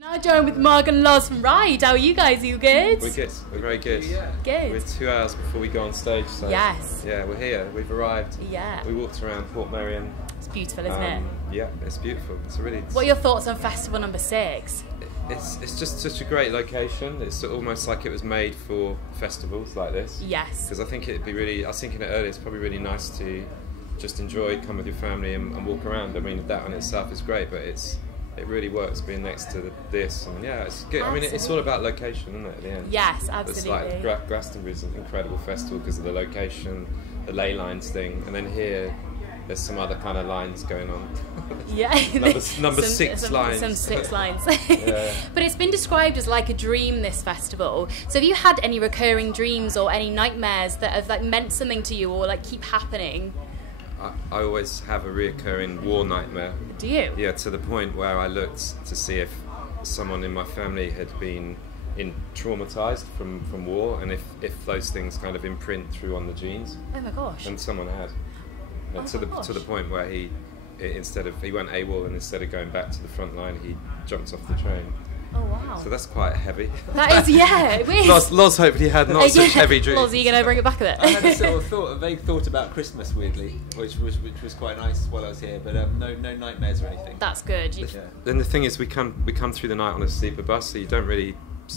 Now joined with Mark and Loz from Ride. How are you guys? Are you good? We're good. We're very good. Yeah. Good. We're 2 hours before we go on stage. So Yes. yeah, we're here. We've arrived. Yeah. We walked around Port Merion. It's beautiful, isn't it? Yeah, it's beautiful. It's really. What are your thoughts on Festival number 6? It's just such a great location. It's almost like it was made for festivals like this. Yes. Because I think it'd be really. I was thinking it earlier. It's probably really nice to just enjoy, come with your family and walk around. I mean, that in itself is great, but it really works being next to this, and yeah, it's good. Absolutely. I mean, it's all about location, isn't it? At the end. Yes, It's absolutely. like Glastonbury's an incredible festival because of the location, the ley lines thing, and then here there's some other kind of lines going on. Yeah. number six lines. Some 6 lines. Yeah. But it's been described as like a dream, this festival. So have you had any recurring dreams or any nightmares that have like meant something to you or like keep happening? I always have a reoccurring war nightmare. Do you? Yeah, to the point where I looked to see if someone in my family had been traumatised from war, and if those things kind of imprint through on the genes. Oh my gosh. And someone had. Oh to my the gosh. point where he went AWOL, and instead of going back to the front line, he jumped off the train. Oh wow. So that's quite heavy. That is, yeah, it is. Loz hopefully had not such heavy dreams. Loz, are you going to bring it back a bit? I had a sort of a vague thought about Christmas, weirdly, which was quite nice while I was here, but no nightmares or anything. That's good. Yeah. Then the thing is, we come through the night on a sleeper bus, so you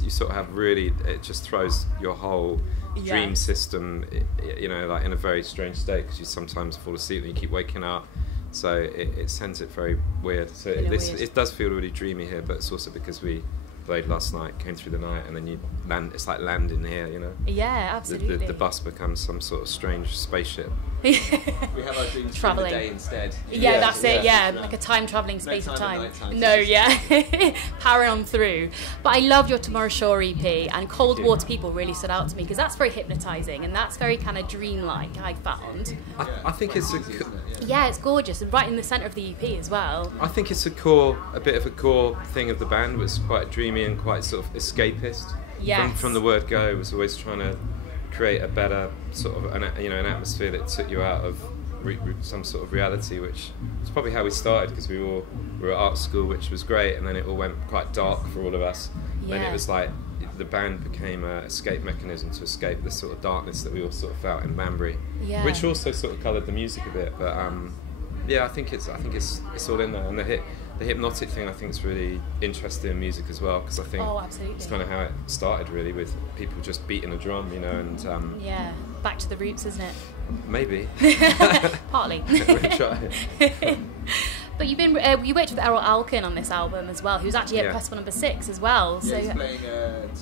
sort of have really, it just throws your whole dream Yes. system, like in a very strange state, because you sometimes fall asleep and you keep waking up. So it sends it very weird. So Weird. it does feel really dreamy here, but it's also because we played last night, came through the night, and then you land. It's like landing here, you know. Yeah, absolutely. The bus becomes some sort of strange spaceship. We have our dreams Travelling. during the day instead. Yeah, that's it, yeah, Yeah. like a time-travelling space of time time. at nighttime. No, yeah, powering on through. But I loved your Tomorrow Shore EP, and Cold Water People really stood out to me, because that's very hypnotising, and that's very kind of dreamlike, I found. I think it's Easy, isn't it? Yeah, it's gorgeous, and right in the centre of the EP as well. I think it's a bit of a core thing of the band, was quite dreamy and quite sort of escapist. Yes. From the word go, it was always trying to create a better sort of an atmosphere that took you out of some sort of reality, which is probably how we started, because we were at art school, which was great, and then it all went quite dark for all of us. Yeah. Then it was like the band became an escape mechanism to escape the sort of darkness that we all sort of felt in Banbury, Yeah. which also sort of coloured the music a bit. But yeah, I think it's all in there, and the hypnotic thing, I think, is really interesting in music as well, because I think Oh, absolutely. it's kind of how it started, really, with people just beating a drum, and Yeah, back to the roots, isn't it? maybe Partly. we try. But you worked with Errol Alkan on this album as well, who's actually at Yeah. Festival number 6 as well. Yeah, So he's playing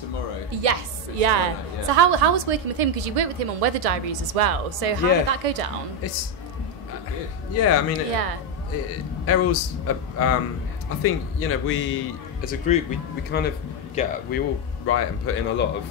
tomorrow. yes, This yeah. Friday, yeah. So how was working with him? Because you worked with him on Weather Diaries as well. So how Yeah. did that go down? It's Good. yeah, I mean, Yeah. Errol's. I think we as a group we all write and put in a lot of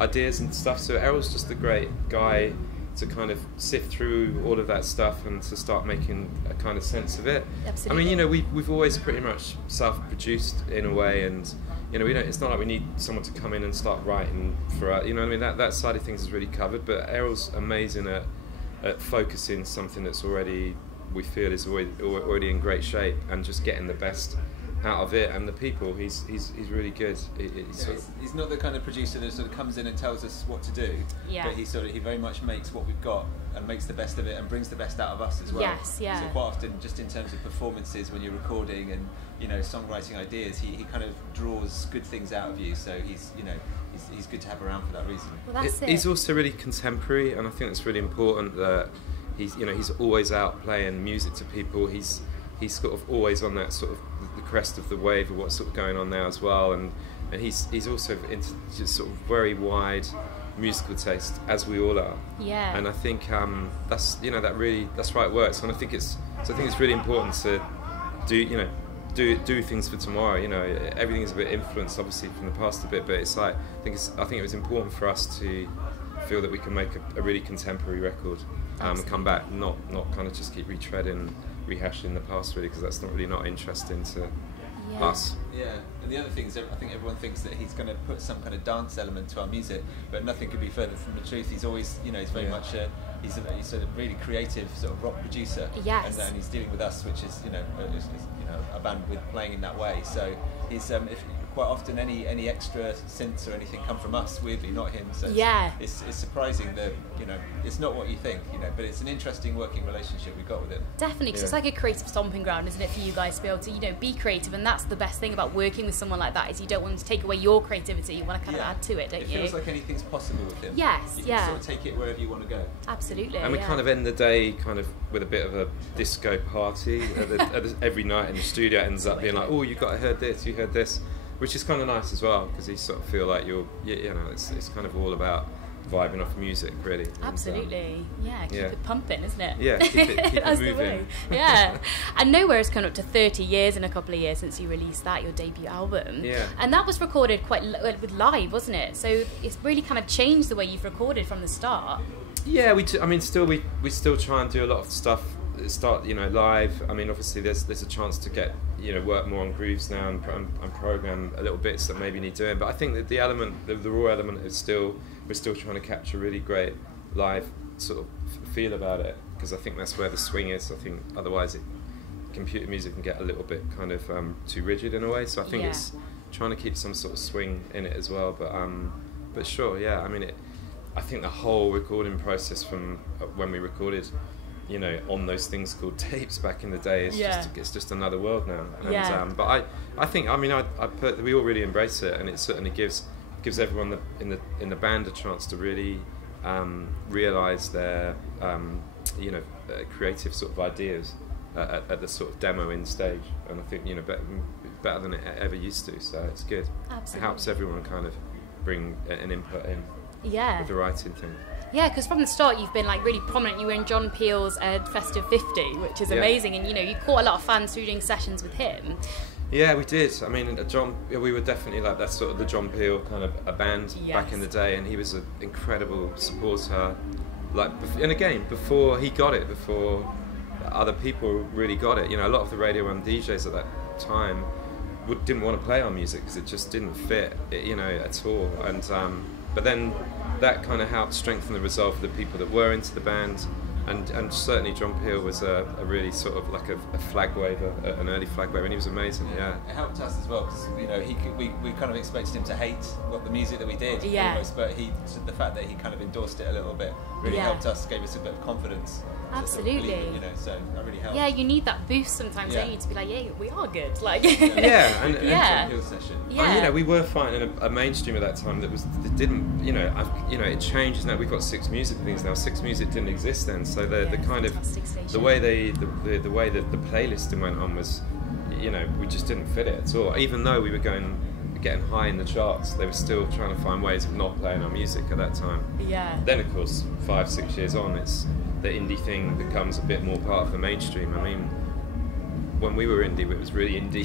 ideas and stuff. So Errol's just a great guy to kind of sift through all of that stuff and to start making a kind of sense of it. Absolutely. I mean, we've always pretty much self-produced in a way, and we don't. It's not like we need someone to come in and start writing for us. You know what I mean? That side of things is really covered. But Errol's amazing at focusing something that's already, we feel, is already in great shape, and just getting the best out of it. And the people, he's really good. He's not the kind of producer that sort of comes in and tells us what to do, Yeah. but he very much makes what we've got and makes the best of it and brings the best out of us as well. Yes, yeah. So quite often, just in terms of performances when you're recording and songwriting ideas, he kind of draws good things out of you. So he's good to have around for that reason. Well, that's it. He's also really contemporary, and I think it's really important that he's always out playing music to people. He's sort of always on that sort of the crest of the wave of what's sort of going on now as well, and he's also into just sort of very wide musical taste, as we all are. Yeah. And I think that's why it works, and I think it's really important to do things for tomorrow. Everything is a bit influenced, obviously, from the past a bit, but it's like I think it was important for us to feel that we can make a really contemporary record, and come back, not kind of just keep rehashing the past, really, because that's not interesting to us. Yeah, and the other thing is, I think everyone thinks that he's going to put some kind of dance element to our music, but nothing could be further from the truth. He's always, he's very much he's a sort of really creative sort of rock producer. Yes. And he's dealing with us, which is a band with playing in that way. So he's quite often any extra synths or anything come from us, weirdly, not him. So it's surprising that, you know, it's not what you think, you know, but it's an interesting working relationship we've got with him. Definitely, because it's like a creative stomping ground, isn't it, for you guys to be able to, you know, be creative, and that's the best thing about working with someone like that, is you don't want to take away your creativity, you want to kind of add to it, don't you? It feels like anything's possible with him. Yes, you can sort of take it wherever you want to go. Absolutely. And we kind of end the day kind of with a bit of a disco party every night in the studio. It ends up being like, oh, you heard this, you heard this, which is kind of nice as well, because you sort of feel like you know, it's kind of all about vibing off music, really. Absolutely. And, keep it pumping, isn't it? Yeah, keep it That's moving. The way. Yeah. And Nowhere has come up to 30 years in a couple of years since you released that, your debut album. Yeah. And that was recorded with live, wasn't it? So it's really kind of changed the way you've recorded from the start. Yeah, we still try and do a lot of stuff. You know, live. I mean, obviously there's a chance to get, you know, work more on grooves now and program a little bits that maybe need doing. But I think that the raw element is we're still trying to capture really great live sort of feel about it, because I think that's where the swing is. I think otherwise computer music can get a little bit kind of too rigid in a way. So I think it's trying to keep some sort of swing in it as well. But sure, yeah. I mean, I think the whole recording process from when we recorded, you know, on those things called tapes back in the day, it's just another world now. And, but I think, I mean, we all really embrace it, and it certainly gives everyone in the band a chance to really realise their you know, creative sort of ideas at the sort of demo in stage, and I think, you know, better than it ever used to. So it's good. Absolutely. It helps everyone kind of bring an input in with the writing thing. Yeah, because from the start you've been like really prominent. You were in John Peel's Festive 50, which is amazing, and you know, you caught a lot of fans through doing sessions with him. Yeah, we did. I mean, we were definitely like that sort of the John Peel kind of a band back in the day, and he was an incredible supporter. Like, and again, before he got it, before other people really got it, you know, a lot of the Radio 1 DJs at that time didn't want to play our music because it just didn't fit, you know, at all. And but then that kind of helped strengthen the resolve of the people that were into the band. And certainly John Peel was a really sort of like a flag waver, an early flag waver, and he was amazing. Yeah, it helped us as well, because, you know, we kind of expected him to hate the music that we did, almost, but the fact that he kind of endorsed it a little bit really helped us, gave us a bit of confidence. Absolutely. Sort of, you know, so that really helped. Yeah, you need that boost sometimes, don't you, to be like, yeah, we are good. Like, and John Peel session. And, you know, we were finding a mainstream at that time that didn't, you know, it changes now. We've got 6 Music things now. 6 Music didn't exist then, so the kind of the way the way that the playlisting went on was, you know, we just didn't fit it at all. Even though we were getting high in the charts, they were still trying to find ways of not playing our music at that time. Yeah. Then of course 5-6 years on, it's the indie thing becomes a bit more part of the mainstream. I mean, when we were indie, it was really indie.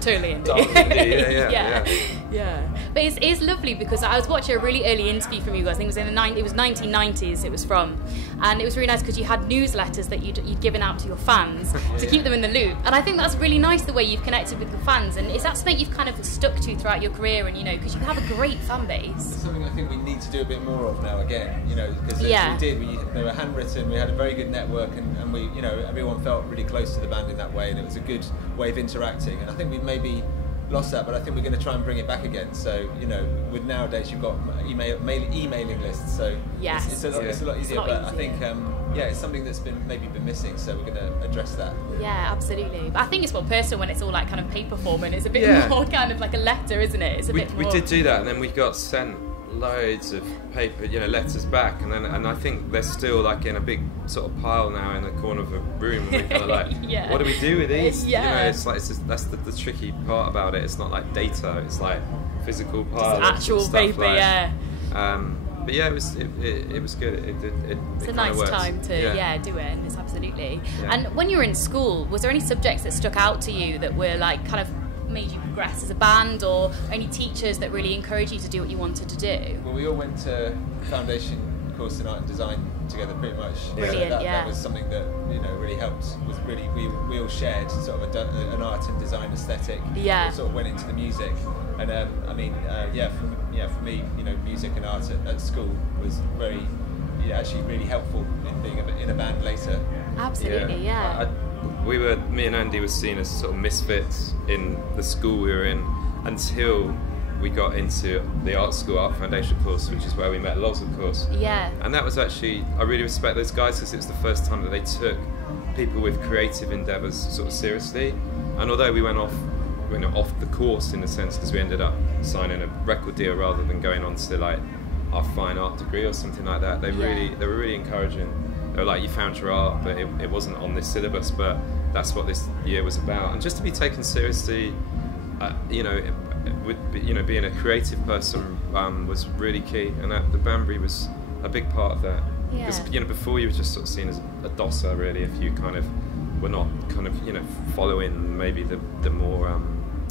Totally indie. Dark indie. Yeah. But it's lovely, because I was watching a really early interview from you guys. I think it was 1990s it was from, and it was really nice because you had newsletters that you'd given out to your fans to keep them in the loop. And I think that's really nice, the way you've connected with your fans, and is that something you've kind of stuck to throughout your career? And, you know, because you have a great fan base. It's something I think we need to do a bit more of now again, you know, because they were handwritten, we had a very good network, and we, you know, everyone felt really close to the band in that way, and it was a good way of interacting. And I think we've maybe lost that, but I think we're going to try and bring it back again. So, you know, with nowadays you've got emailing lists, so it's a lot easier. But I think it's something that's been missing, so we're going to address that. Yeah, absolutely. But I think it's more personal when it's all like kind of paper form, and it's a bit more kind of like a letter, isn't it? It's a bit more... We did do that, and then we got sent loads of paper, you know, letters back, and I think they're still like in a big sort of pile now in the corner of a room, and we're kind of like, what do we do with these? You know, it's like that's the tricky part about it. It's not like data; it's like physical piles, actual stuff, paper, like, but yeah, it was good. It's a nice time to do it, and it's absolutely. Yeah. And when you were in school, was there any subjects that stuck out to you that were like kind of made you progress as a band, or any teachers that really encouraged you to do what you wanted to do? Well, we all went to foundation course in art and design together, pretty much. Brilliant, so that was something that, you know, really helped. Was really we all shared sort of an art and design aesthetic. Yeah. Sort of went into the music, and I mean, for me, you know, music and art at school was very, actually really helpful in being in a band later. Absolutely, yeah. Me and Andy were seen as sort of misfits in the school we were in, until we got into the art school art foundation course, which is where we met Loz, of course. Yeah. And that was actually, I really respect those guys because it was the first time that they took people with creative endeavours sort of seriously. And although we went off the course in a sense, because we ended up signing a record deal rather than going on to like our fine art degree or something like that, they were really encouraging. They were like, you found your art, but it wasn't on this syllabus, but that's what this year was about. And just to be taken seriously, being a creative person was really key, and the Banbury was a big part of that. Because before you were just sort of seen as a dosser, really, if you kind of were not kind of following maybe the more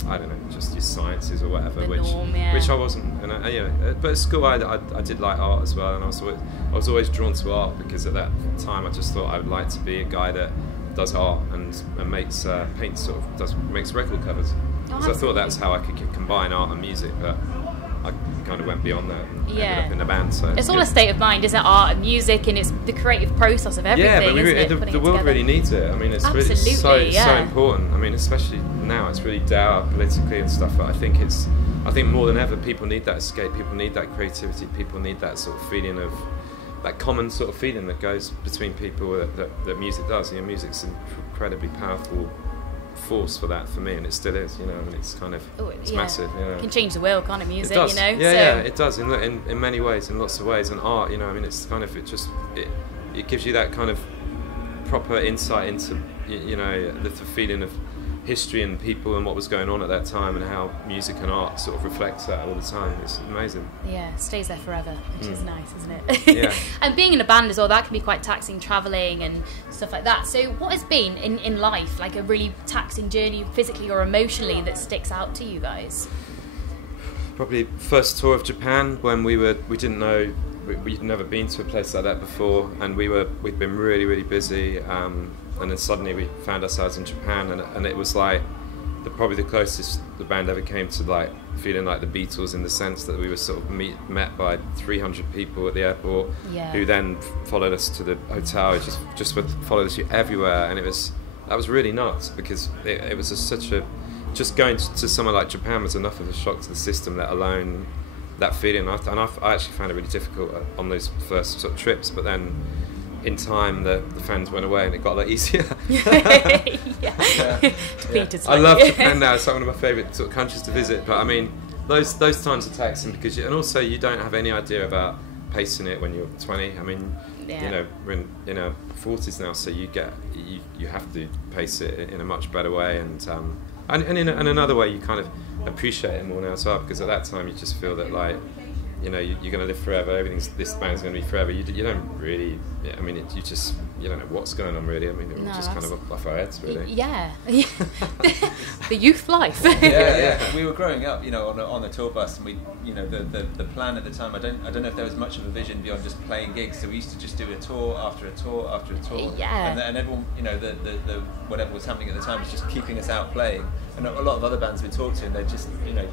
I don't know, just your sciences or whatever, which I wasn't. And but at school I did like art as well, and I was always drawn to art because at that time I just thought I would like to be a guy that does art and makes makes record covers. So I thought that's how I could combine art and music, but I kind of went beyond that and ended up in a band. So it's all a state of mind, isn't it? Art and music, and it's the creative process of everything. Yeah, but the world really needs it. I mean, it's really so important. I mean, especially now, it's really dour politically and stuff. But I think more than ever, people need that escape. People need that creativity. People need that sort of feeling of that common sort of feeling that goes between people that music does. Music's an incredibly powerful force for that for me, and it still is. I mean, it's kind of it's massive. It can change the world, can't it? Music, it does. It does in many ways, in lots of ways. And art, I mean, it's kind of it gives you that kind of proper insight into the feeling of history and people and what was going on at that time, and how music and art sort of reflects that all the time. It's amazing. Yeah, it stays there forever, which is nice, isn't it? Yeah. And being in a band as well, that can be quite taxing, travelling and stuff like that. So what has been in life like a really taxing journey, physically or emotionally, that sticks out to you guys? Probably first tour of Japan, when we didn't know, we'd never been to a place like that before, and we'd been really, really busy. And then suddenly we found ourselves in Japan, and it was like probably the closest the band ever came to like feeling like the Beatles, in the sense that we were sort of met by 300 people at the airport, who then followed us to the hotel, just followed us everywhere, and that was really nuts, because it was just going to somewhere like Japan was enough of a shock to the system, let alone that feeling. And I actually found it really difficult on those first sort of trips, but then in time the fans went away and it got a lot easier. Depleted I love Japan now. It's like one of my favourite sort of countries to visit, but I mean those times are taxing, because and also you don't have any idea about pacing it when you're 20. I mean, we're in our 40s now, so you have to pace it in a much better way, and in another way you kind of appreciate it more now as well, because at that time you just feel that like you're going to live forever. This band's going to be forever. You don't really. I mean, you don't know what's going on really. I mean, it's just kind of off our heads really. Yeah. The youth life. We were growing up, on the tour bus, and we, the plan at the time. I don't know if there was much of a vision beyond just playing gigs. So we used to just do a tour after a tour after a tour. Yeah. And everyone, the whatever was happening at the time was just keeping us out playing. And a lot of other bands we talked to, and they're just,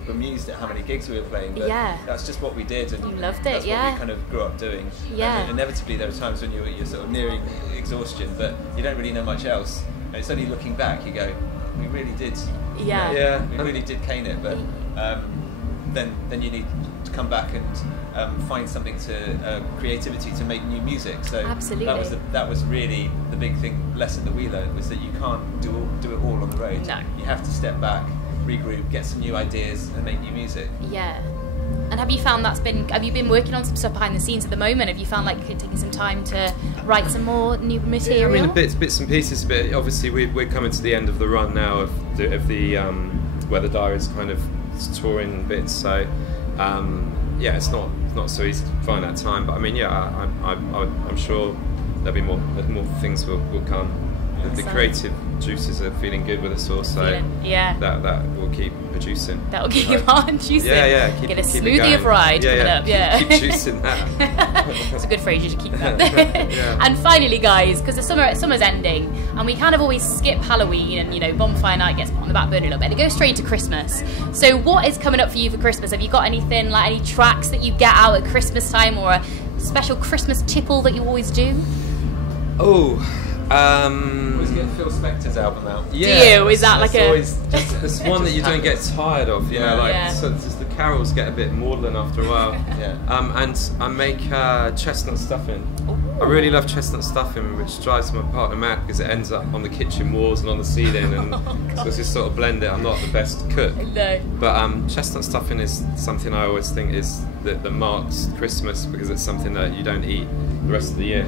bemused at how many gigs we were playing. But that's just what we did, and you loved it. That's what we kind of grew up doing. Yeah. And inevitably, there were times when you're sort of nearing exhaustion, but you don't really know much else. And it's only looking back you go, we really did. Yeah. We really did cane it, but then you need to come back and find something to creativity to make new music. So absolutely, that was really the big lesson that we learned, was that you can't do it all on the road. No. You have to step back, regroup, get some new ideas, and make new music. Yeah. And have you found have you been working on some stuff behind the scenes at the moment? Have you found like you're taking some time to write some more new material? Yeah, I mean, bits and pieces, but obviously we're coming to the end of the run now of the where the Diary's kind of touring bits. So it's not so easy to find that time. But I mean, I'm sure there'll be more things will come. The creative juices are feeling good with us all, so that will keep producing. That will keep on juicing. Keep a smoothie of ride coming up. Keep juicing that. It's a good phrase. You should keep that. And finally, guys, because the summer's ending, and we kind of always skip Halloween, and bonfire night gets put on the back burner a little bit. It goes straight to Christmas. So, what is coming up for you for Christmas? Have you got anything, like any tracks that you get out at Christmas time, or a special Christmas tipple that you always do? Always get Phil Spector's album out. Do you? Is that like always just There's one that you don't get tired of, you know, like so just the carols get a bit maudlin after a while. And I make chestnut stuffing. I really love chestnut stuffing, which drives my partner mad because it ends up on the kitchen walls and on the ceiling, and so it's just sort of blend it. I'm not the best cook, but chestnut stuffing is something I always think is that marks Christmas, because it's something that you don't eat the rest of the year.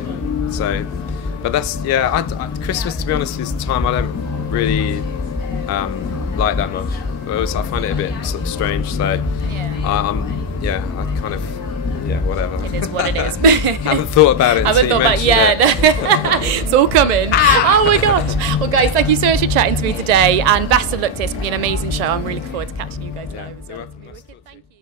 So, but that's Christmas, to be honest, is a time I don't really like that much. I find it a bit sort of strange. So I kind of. Yeah, whatever. It is what it is. Haven't thought about it. It's all coming. Oh my gosh. Well, guys, thank you so much for chatting to me today, and best of luck to it. It's going to be an amazing show. I'm really looking forward to catching you guys live as well. Thank you.